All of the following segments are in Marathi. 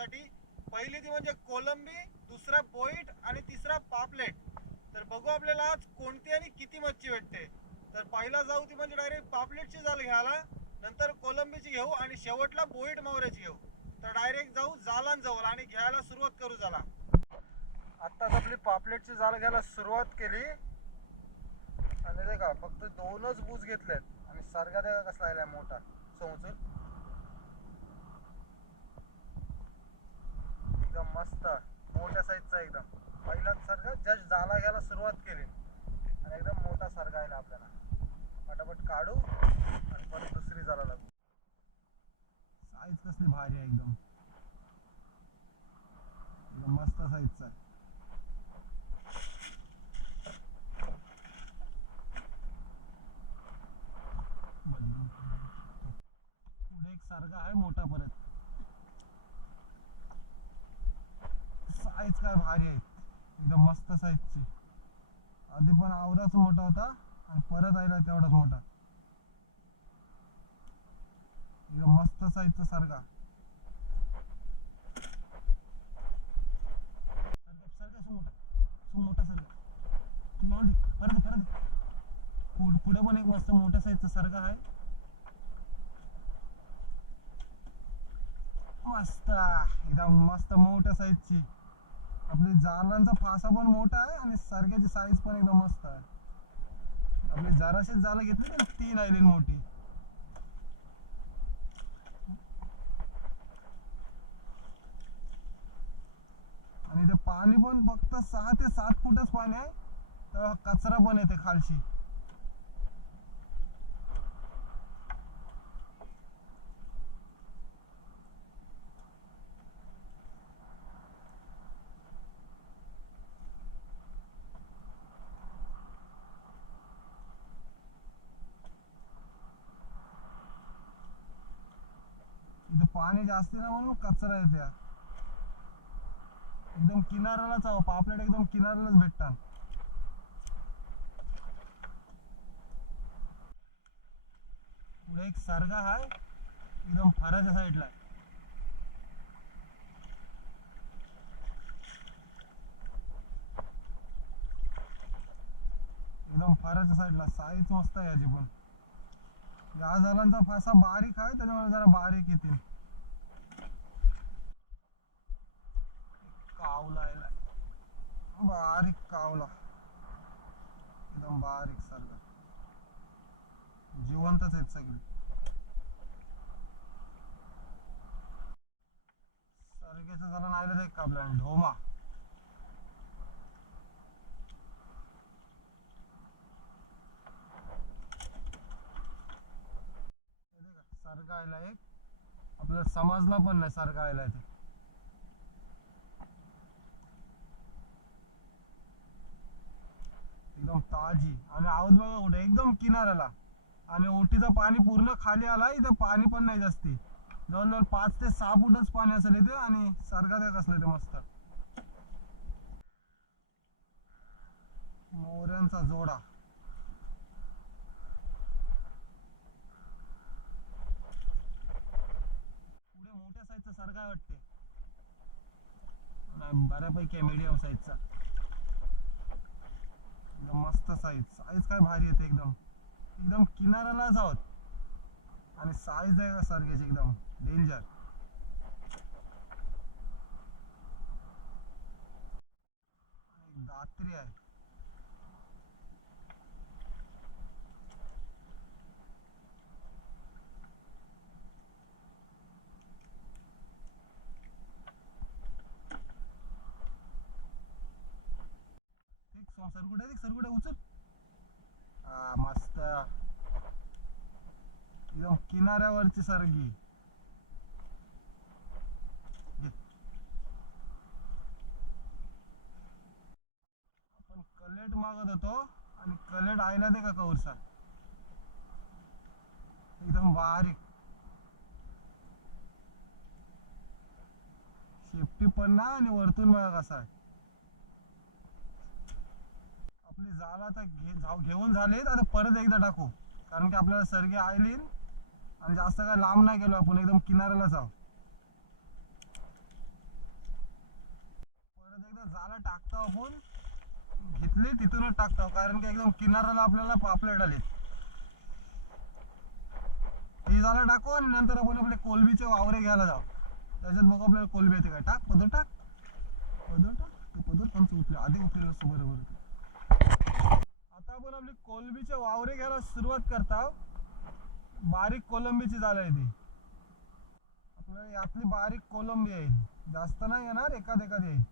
घेण्यासाठी. पहिली ती म्हणजे कोलंबी, दुसरा बोईट आणि तिसरा पापलेट. तर बघू आपल्याला आज कोणती आणि किती मच्छी भेटते. तर पहिला जाऊ ती म्हणजे डायरेक्ट पापलेटची जाल घ्यायला, नंतर कोलंबीची घेऊ आणि शेवटला बोईट मावऱ्याची घेऊ. तर डायरेक्ट जाऊ जालांजवळ आणि घ्यायला सुरुवात करू. झाला आत्ताच आपली पापलेटची जाल घ्यायला सुरुवात केली आणि ते का फक्त 2च बूज घेतलेत आणि सरगा ते कसला आलाय मोठा समजून एकदम मस्त मोठ्या साईजचा. एकदम पहिलाच सरगा जस्ट जाला घ्यायला सुरुवात केली आणि एकदम मोठा सरगा आला आपल्याला. फटाफट काढू आणि परत दुसरी जाला लागू. साईज कसली भारी आहे, एकदम एकदम मस्त साईजचा आहे. पुढे एक सारखा आहे मोठा परत. साईज काय भारी आहे, एकदम मस्त साईजची. आधी पण आवराच मोठा होता आणि परत आला तेवढाच मोठा. एकदम मस्त साईजचा सारखा. मोठा सारखा परत पुढे पण एक मस्त मोठ्या साईजचा सारखा आहे. मस्त एकदम मस्त मोठ्या साईजची. आपली जालांचा फासा पण मोठा आहे आणि सारख्याची साईज पण एकदम मस्त आहे. आपली जराशीच जालं घेतली तर 3 आयली मोठी. आणि ते पाणी पण फक्त 6 ते 7 फुटच पाणी आहे, तर कचरा पण येते खालशी. इथं पाणी जास्त ना म्हणून कचरा येते. एकदम किनाऱ्यालाच हवं पापलेट, एकदम किनाऱ्यालाच भेटतात. पुढे एक सरगा आहे एकदम फराच्या साईडला. एकदम फराच्या साईडला साईज मस्त आहे याची पण. या जालांचा फासा बारीक आहे त्याच्यामुळे जरा बारीक येतील. कावला बारीक कावला, एकदम बारीक सरगा. जिवंतच आहेत सगळे. सरगेचं जरा नाहीलं एक कापला ढोमा. सरगा आला एक, आपल्याला समजला पण नाही सरगा आला ते. एकदम ताजी आणि आवाज बघा कुठे एकदम किनाऱ्याला. आणि ओटीचं पाणी पूर्ण खाली आला, इथं पाणी पण नाही जास्ती. जवळजवळ 5 ते 6 फुटच पाणी असेल इथे. आणि सरगा ते कसलं ते मस्त मोऱ्यांचा जोडा. पुढे मोठ्या साईजचा सरगा वाटते, बऱ्यापैकी मीडियम साईजचा. एकदम मस्त साईज. साईज काय भारी येते, एकदम एकदम किनाऱ्यालाच आहोत. आणि साईज आहे का सरगेची एकदम डेंजर. दात्री आहे. सरकुडे उचल. हा मस्त एकदम किनाऱ्यावरची सरगी. आपण कलेट मागत होतो आणि कलेट आयला ते का कौरसा एकदम बारीक. शेफ्टी पण ना आणि वरतून बघा कसा आहे. आपली जाल आता घेऊन झालीत. आता परत एकदा टाकू, कारण की आपल्याला सरगी आयली आणि जास्त काय लांब नाही गेलो आपण, एकदम किनाऱ्यालाच आहोत. झाला टाकतो आपण, घेतली तिथूनच टाकतो, कारण की एकदम किनाऱ्याला आपल्याला पापलेट आले. हे झालं टाकू आणि नंतर आपण आपले कोलबीचे वावरे घ्यायला जाऊ. त्याच्यात बघू आपल्याला कोलबी येते काय. टाक पदर, टाक पदर, टाक तो पदर कोणचं उठले, आधी उठलेलं असतो बरोबर. आता आपण आपली कोलबीचे वावरे घ्यायला सुरुवात करता. बारीक कोलंबीची जाळ आहे ती आपल्याला, यातली बारीक कोलंबी आहे, जास्त नाही येणार, एखाद येईल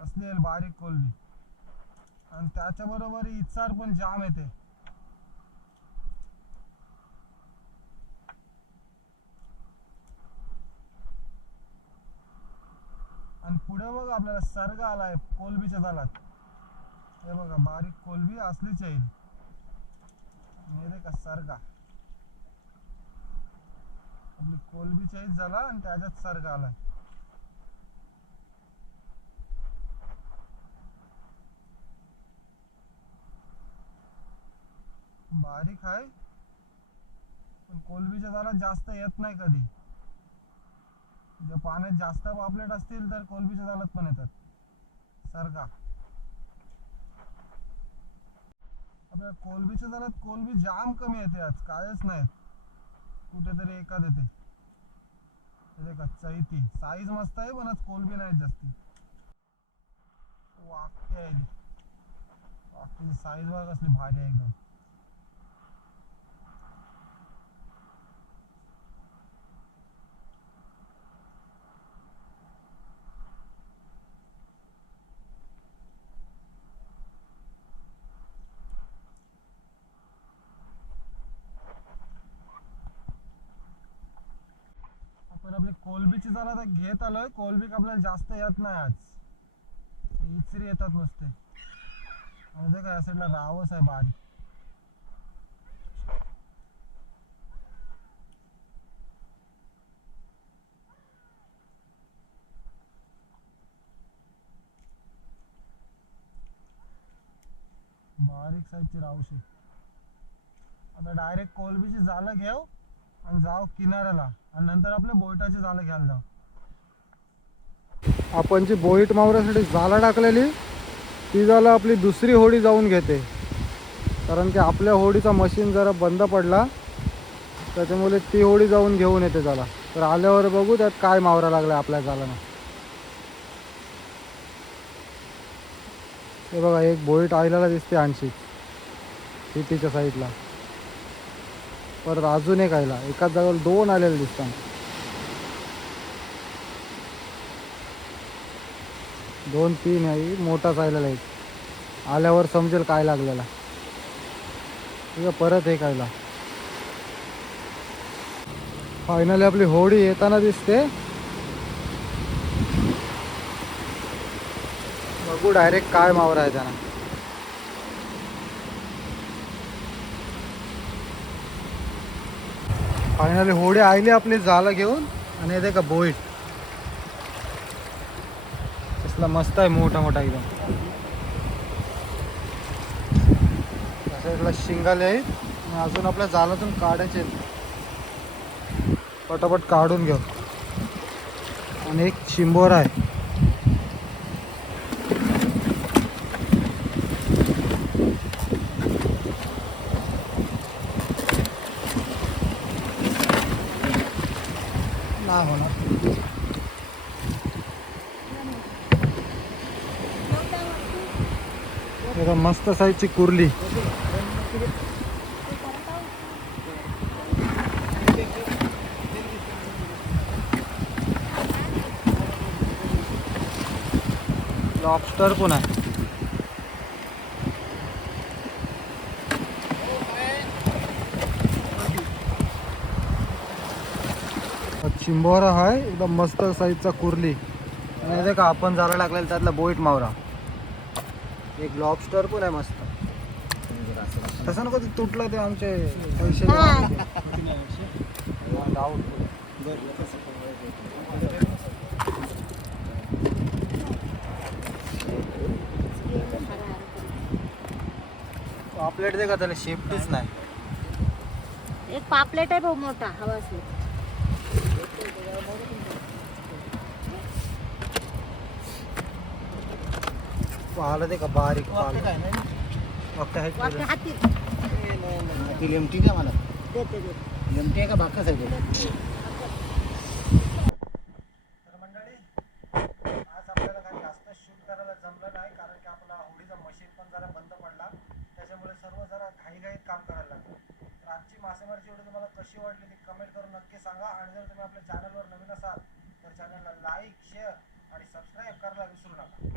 असली येईल बारीक कोलबी. आणि त्याच्याबरोबर इचार पण जाम येते. आणि पुढे बघा आपल्याला सर्ग आलाय कोलबीच्या जाळात. हे बघा बारीक कोलबी असलीच येईल, का सर्गा आपली कोलबीच्या झाला आणि त्याच्यात सर्ग आलाय. बारीक आहे पण कोलबीच्या जाळात जास्त येत नाही कधी. जर पाण्यात जास्त पापलेट असतील तर कोलबीच्या जाळात पण येतात सर्गा. आपल्या कोलबीच्या जाळात कोलबी जाम कमी येते, आज कायच नाही, कुठेतरी एकाच येते. चैती साईज मस्त आहे पण आज कोलबी नाही जास्ती. वाक्य आहे, वाक्याची साईज बघ कसली भारी आहे एकदम. आपण आपली कोलबीची जाळ आता घेत आलोय. कोलबी आपल्याला जास्त येत नाही आज, इचरी येतात नुसते. आणि ते काय या साईडला रावस आहे बारीक. बारीक साईजची रावशी. आता डायरेक्ट कोलबीची जाळं घेऊ आणि जाऊ किनाऱ्याला, आणि नंतर आपल्या बोईटाची जाळं घ्यायला जाऊ. आपण जी बोईट मावऱ्यासाठी जाळं टाकलेली ती जाळं आपली दुसरी होडी जाऊन घेते, कारण की आपल्या होडीचा मशीन जरा बंद पडला, त्याच्यामुळे ती होडी जाऊन घेऊन येते जाळं. तर आल्यावर बघू त्यात काय मावरा लागला आपल्या जाळानं. हे बघा एक बोईट आयला दिसते आणशी तिच्या साईडला, परत अजून एक आयला, एकाच जागेवर दोन आलेले दिसतात. दोन तीन आहे, मोठाच आलेला एक, आल्यावर समजेल काय लागलेला. परत एक आयला. फायनली आपली होडी येताना दिसते. बघू डायरेक्ट काय मावरा आहे त्यांना. फायनली होडी आयली आपली जाळं घेऊन. आणि येते का बोईट कसला मस्त आहे, मोठा मोठा एकदम. साईडला शिंगाले आहेत आणि अजून आपल्या जाळातून काढायचे, पटापट काढून घेऊ. आणि एक चिंबोर आहे. नाही होणार. मस्त साईजची कुर्ली. लॉबस्टर पण आहे. चिंबोरा आहे एकदम मस्त साईजचा कुर्ली. आणि का आपण जाळं टाकलेलं त्यातला बोईट मावरा. एक लॉबस्टर पण आहे मस्त. तसं नको ते तुटलं, ते आमचे पैसे पापलेट दे का, त्याला शेफ्टीच नाही. एक पापलेट आहे भाऊ मोठा हवा असेल. पाहला ते का बारीक वाक्य पाहलं काय नाही वाक्य आहे वाक्य हाती ती लेमटी का मला देते लेमटी आहे का बाकस आहे ते? तर मंडळी आज आपल्याला काही जास्त शूट करायला जमलं नाही कारण की आपला होडीचा मशीन पण जरा बंद पडला त्याच्यामुळे सर्व जरा घाईघाईत काम करायला लागलं. तर आजची मासेमारीची व्हिडिओ तुम्हाला कशी वाटली ती कमेंट करून नक्की सांगा आणि जर तुम्ही आपल्या चॅनलवर नवीन असाल तर चॅनलला लाईक शेअर आणि सबस्क्राईब करायला विसरू नका.